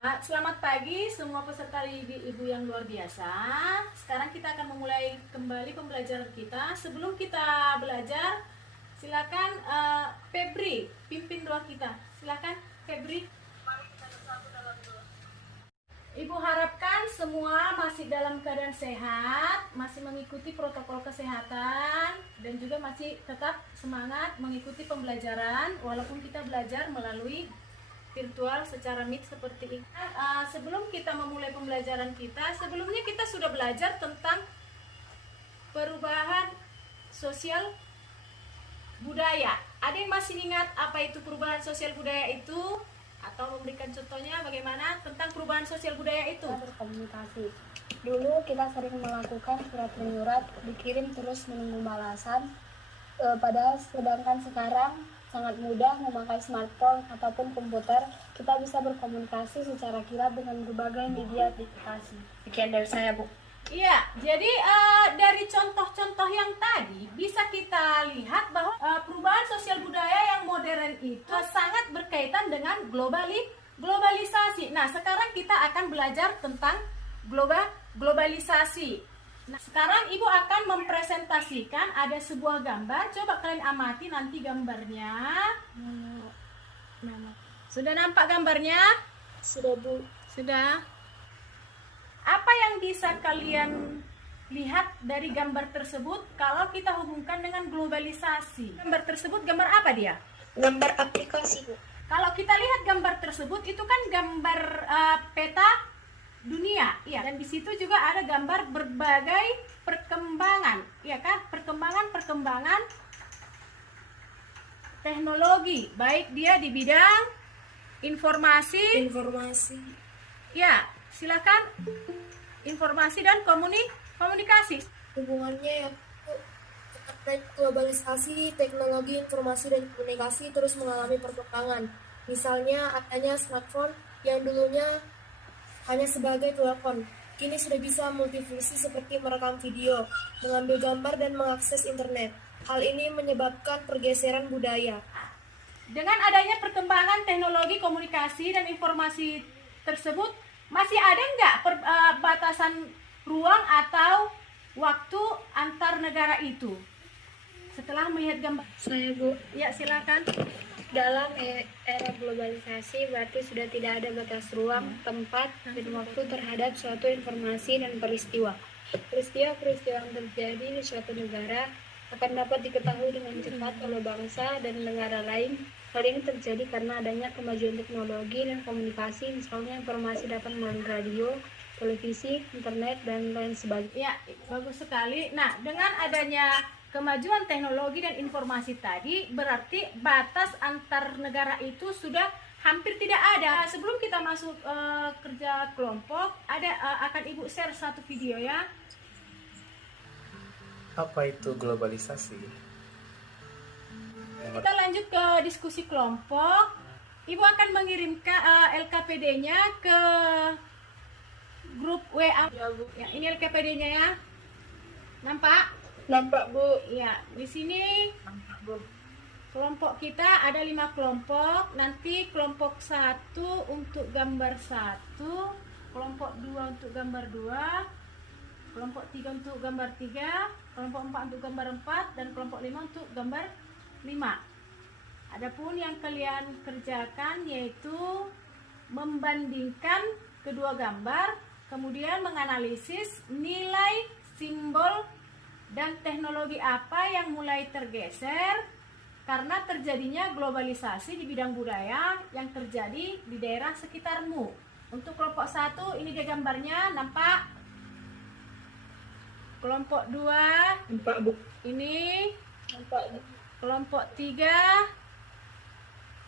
Selamat pagi semua peserta didik Ibu yang luar biasa. Sekarang kita akan memulai kembali pembelajaran kita. Sebelum kita belajar, silakan Febri pimpin doa kita. Silakan Febri. Ibu harapkan semua masih dalam keadaan sehat, masih mengikuti protokol kesehatan, dan juga masih tetap semangat mengikuti pembelajaran walaupun kita belajar melalui virtual secara Meet seperti ini. Sebelum kita memulai pembelajaran kita, sebelumnya kita sudah belajar tentang perubahan sosial budaya. Ada yang masih ingat apa itu perubahan sosial budaya itu? Atau memberikan contohnya bagaimana tentang perubahan sosial budaya itu? Berkomunikasi. Dulu kita sering melakukan surat menyurat, dikirim terus menunggu balasan. Padahal sedangkan sekarang sangat mudah memakai smartphone ataupun komputer, kita bisa berkomunikasi secara kilat dengan berbagai media aplikasi. Sekian dari saya, Bu. Iya, jadi dari contoh-contoh yang tadi bisa kita lihat bahwa perubahan sosial budaya yang modern itu sangat berkaitan dengan globalisasi. Nah, sekarang kita akan belajar tentang globalisasi. Nah, sekarang Ibu akan mempresentasikan ada sebuah gambar. Coba kalian amati nanti gambarnya. Sudah nampak gambarnya? Sudah, Bu. Sudah. Apa yang bisa kalian lihat dari gambar tersebut kalau kita hubungkan dengan globalisasi? Gambar tersebut gambar apa dia? Gambar aplikasi, Bu. Kalau kita lihat gambar tersebut itu kan gambar peta dunia, ya. Dan di situ juga ada gambar berbagai perkembangan, ya kan? Perkembangan teknologi, baik dia di bidang informasi. Ya, silakan. Informasi dan komunikasi. Hubungannya ya, terkait globalisasi, teknologi informasi dan komunikasi terus mengalami perkembangan. Misalnya adanya smartphone yang dulunya hanya sebagai telepon, kini sudah bisa multifungsi seperti merekam video, mengambil gambar dan mengakses internet. Hal ini menyebabkan pergeseran budaya. Dengan adanya perkembangan teknologi komunikasi dan informasi tersebut, masih ada nggak batasan ruang atau waktu antar negara itu? Setelah melihat gambar, Saya, Bu. ya silakan. Dalam era globalisasi berarti sudah tidak ada batas ruang, tempat, dan waktu terhadap suatu informasi dan peristiwa. Peristiwa-peristiwa yang terjadi di suatu negara akan dapat diketahui dengan cepat oleh bangsa dan negara lain. Hal ini terjadi karena adanya kemajuan teknologi dan komunikasi, misalnya informasi dapat melalui radio, televisi, internet, dan lain sebagainya. Ya, bagus sekali. Nah, dengan adanya kemajuan teknologi dan informasi tadi, berarti batas antar negara itu sudah hampir tidak ada. Sebelum kita masuk kerja kelompok, akan Ibu share satu video ya. Apa itu globalisasi? Kita lanjut ke diskusi kelompok. Ibu akan mengirimkan LKPD-nya ke grup WA. Ya, Bu. Ya, ini LKPD-nya ya. Nampak? Nampak, Bu. Ya, di sini Nampak, Bu. kelompok kita ada 5 kelompok. Nanti kelompok 1 untuk gambar 1, kelompok 2 untuk gambar 2, kelompok 3 untuk gambar 3, kelompok 4 untuk gambar 4, dan kelompok 5 untuk gambar 5. Adapun yang kalian kerjakan yaitu membandingkan kedua gambar, kemudian menganalisis nilai, simbol, dan teknologi apa yang mulai tergeser karena terjadinya globalisasi di bidang budaya yang terjadi di daerah sekitarmu. Untuk kelompok 1 ini dia gambarnya, nampak? Kelompok 2 Nampak, Bu. ini, Nampak, Bu. kelompok 3,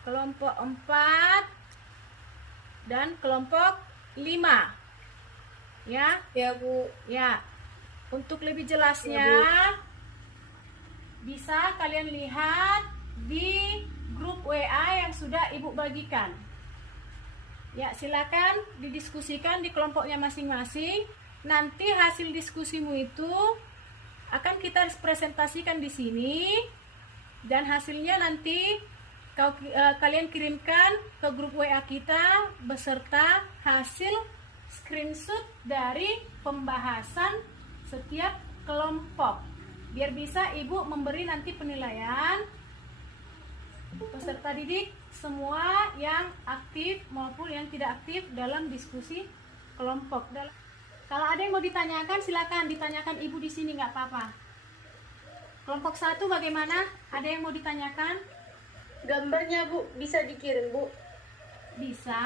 kelompok 4, dan kelompok 5. Ya, Ya, Bu. ya. Untuk lebih jelasnya, bisa kalian lihat di grup WA yang sudah Ibu bagikan. Ya, silakan didiskusikan di kelompoknya masing-masing. Nanti hasil diskusimu itu akan kita presentasikan di sini, dan hasilnya nanti kalian kirimkan ke grup WA kita beserta hasil screenshot dari pembahasan setiap kelompok, biar bisa ibu memberi nanti penilaian peserta didik semua yang aktif maupun yang tidak aktif dalam diskusi kelompok. Kalau ada yang mau ditanyakan silakan ditanyakan ibu di sini, nggak apa-apa. Kelompok 1 bagaimana? Ada yang mau ditanyakan? Gambarnya Bu bisa dikirim Bu. Bisa.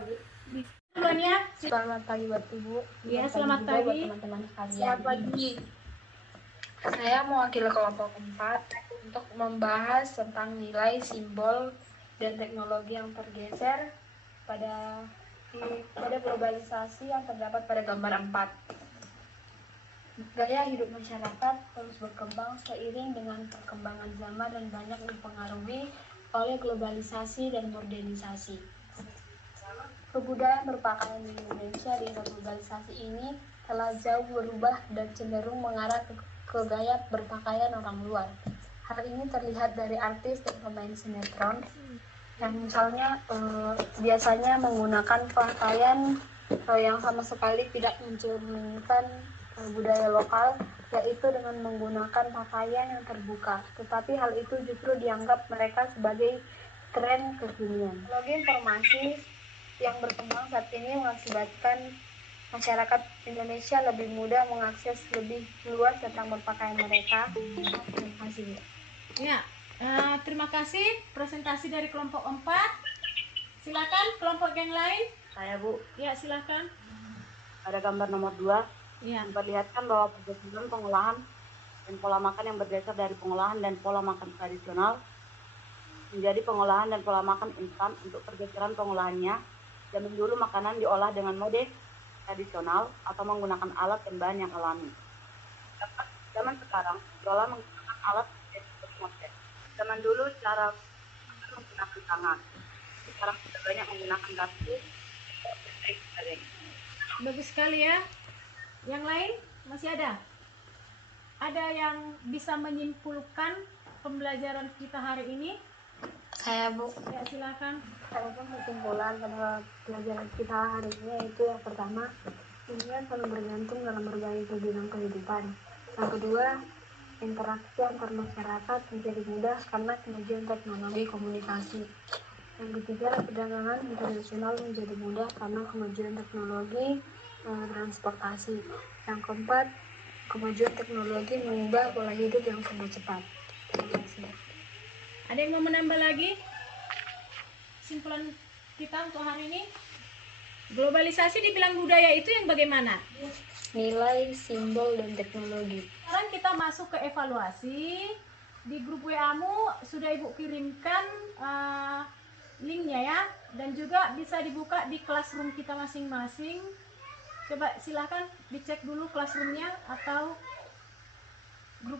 Bu. Bisa. Duluan ya. Selamat pagi buat Ibu. Ya, selamat juga buat pagi. teman-teman sekalian. Selamat pagi. Saya mewakili kelompok 4 untuk membahas tentang nilai, simbol, dan teknologi yang tergeser pada globalisasi yang terdapat pada gambar 4. Gaya hidup masyarakat terus berkembang seiring dengan perkembangan zaman dan banyak dipengaruhi oleh globalisasi dan modernisasi. Kebudayaan berpakaian di Indonesia di era globalisasi ini telah jauh berubah dan cenderung mengarah ke gaya berpakaian orang luar. Hal ini terlihat dari artis dan pemain sinetron yang misalnya biasanya menggunakan pakaian yang sama sekali tidak mencerminkan budaya lokal, yaitu dengan menggunakan pakaian yang terbuka. Tetapi hal itu justru dianggap mereka sebagai tren kekinian. Teknologi informasi yang berkembang saat ini mengakibatkan masyarakat Indonesia lebih mudah mengakses lebih luas tentang berpakaian mereka. Terima kasih. Ya, terima kasih presentasi dari kelompok 4. Silakan kelompok yang lain. Saya Bu, Ya, silakan. pada gambar nomor 2 Ya. memperlihatkan bahwa pergeseran pengolahan dan pola makan yang berdasar dari pengolahan dan pola makan tradisional menjadi pengolahan dan pola makan instan. Untuk pergeseran pengolahannya, zaman dulu makanan diolah dengan mode tradisional atau menggunakan alat dan bahan yang alami. Zaman sekarang diolah menggunakan alat yang modern. Zaman dulu cara menggunakan tangan, sekarang sudah banyak menggunakan garpu dan sebagainya. Bagus sekali ya. Yang lain masih ada? Ada yang bisa menyimpulkan pembelajaran kita hari ini? Saya Bu. Ya, silakan. Saya pun kesimpulan pada pelajaran kita hari ini yaitu yang pertama, dunia selalu bergantung dalam berbagai bidang kehidupan. Yang kedua, interaksi antar masyarakat menjadi mudah karena kemajuan teknologi komunikasi. Yang ketiga, perdagangan internasional menjadi mudah karena kemajuan teknologi transportasi. Yang keempat, kemajuan teknologi mengubah pola hidup yang serba cepat. Terima kasih. Ada yang mau menambah lagi? Kesimpulan kita untuk hari ini, globalisasi dibilang budaya itu yang bagaimana? Nilai, simbol, dan teknologi. Sekarang kita masuk ke evaluasi. Di grup WA-mu sudah Ibu kirimkan linknya ya, dan juga bisa dibuka di classroom kita masing-masing. Coba silakan dicek dulu classroomnya atau grup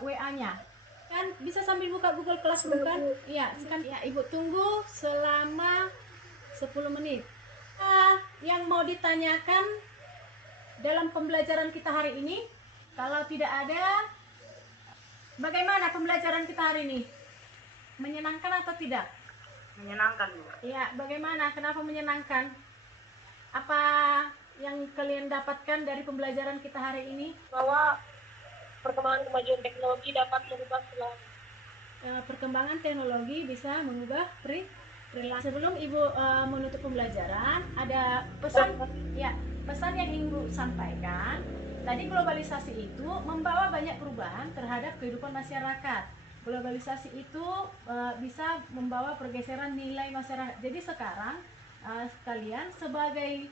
WA-nya. Kan bisa sambil buka Google Classroom kan? Iya, silakan ya Ibu tunggu selama 10 menit. Yang mau ditanyakan dalam pembelajaran kita hari ini? Kalau tidak ada, bagaimana pembelajaran kita hari ini? Menyenangkan atau tidak? Menyenangkan Bu. Ya, bagaimana? Kenapa menyenangkan? Apa yang kalian dapatkan dari pembelajaran kita hari ini? Bahwa perkembangan kemajuan teknologi dapat merubah Perkembangan teknologi bisa mengubah perilaku. Sebelum Ibu menutup pembelajaran, ada pesan yang ingin Ibu sampaikan. Tadi globalisasi itu membawa banyak perubahan terhadap kehidupan masyarakat. Globalisasi itu bisa membawa pergeseran nilai masyarakat. Jadi sekarang kalian sebagai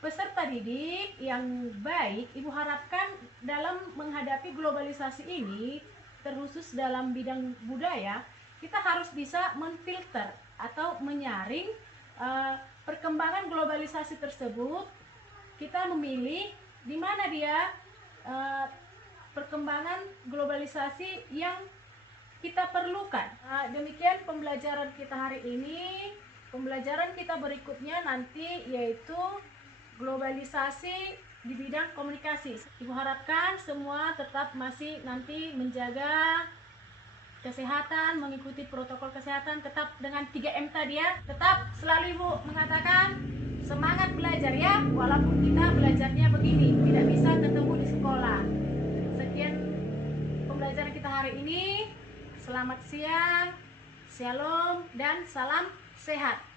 peserta didik yang baik, Ibu harapkan dalam menghadapi globalisasi ini, terkhusus dalam bidang budaya, kita harus bisa menfilter atau menyaring perkembangan globalisasi tersebut. Kita memilih di mana dia perkembangan globalisasi yang kita perlukan. Demikian pembelajaran kita hari ini. Pembelajaran kita berikutnya nanti yaitu globalisasi di bidang komunikasi. Ibu harapkan semua tetap masih nanti menjaga kesehatan, mengikuti protokol kesehatan, tetap dengan 3M tadi ya. Tetap selalu Ibu mengatakan semangat belajar ya, walaupun kita belajarnya begini, tidak bisa ketemu di sekolah. Sekian pembelajaran kita hari ini. Selamat siang, shalom, dan salam sehat.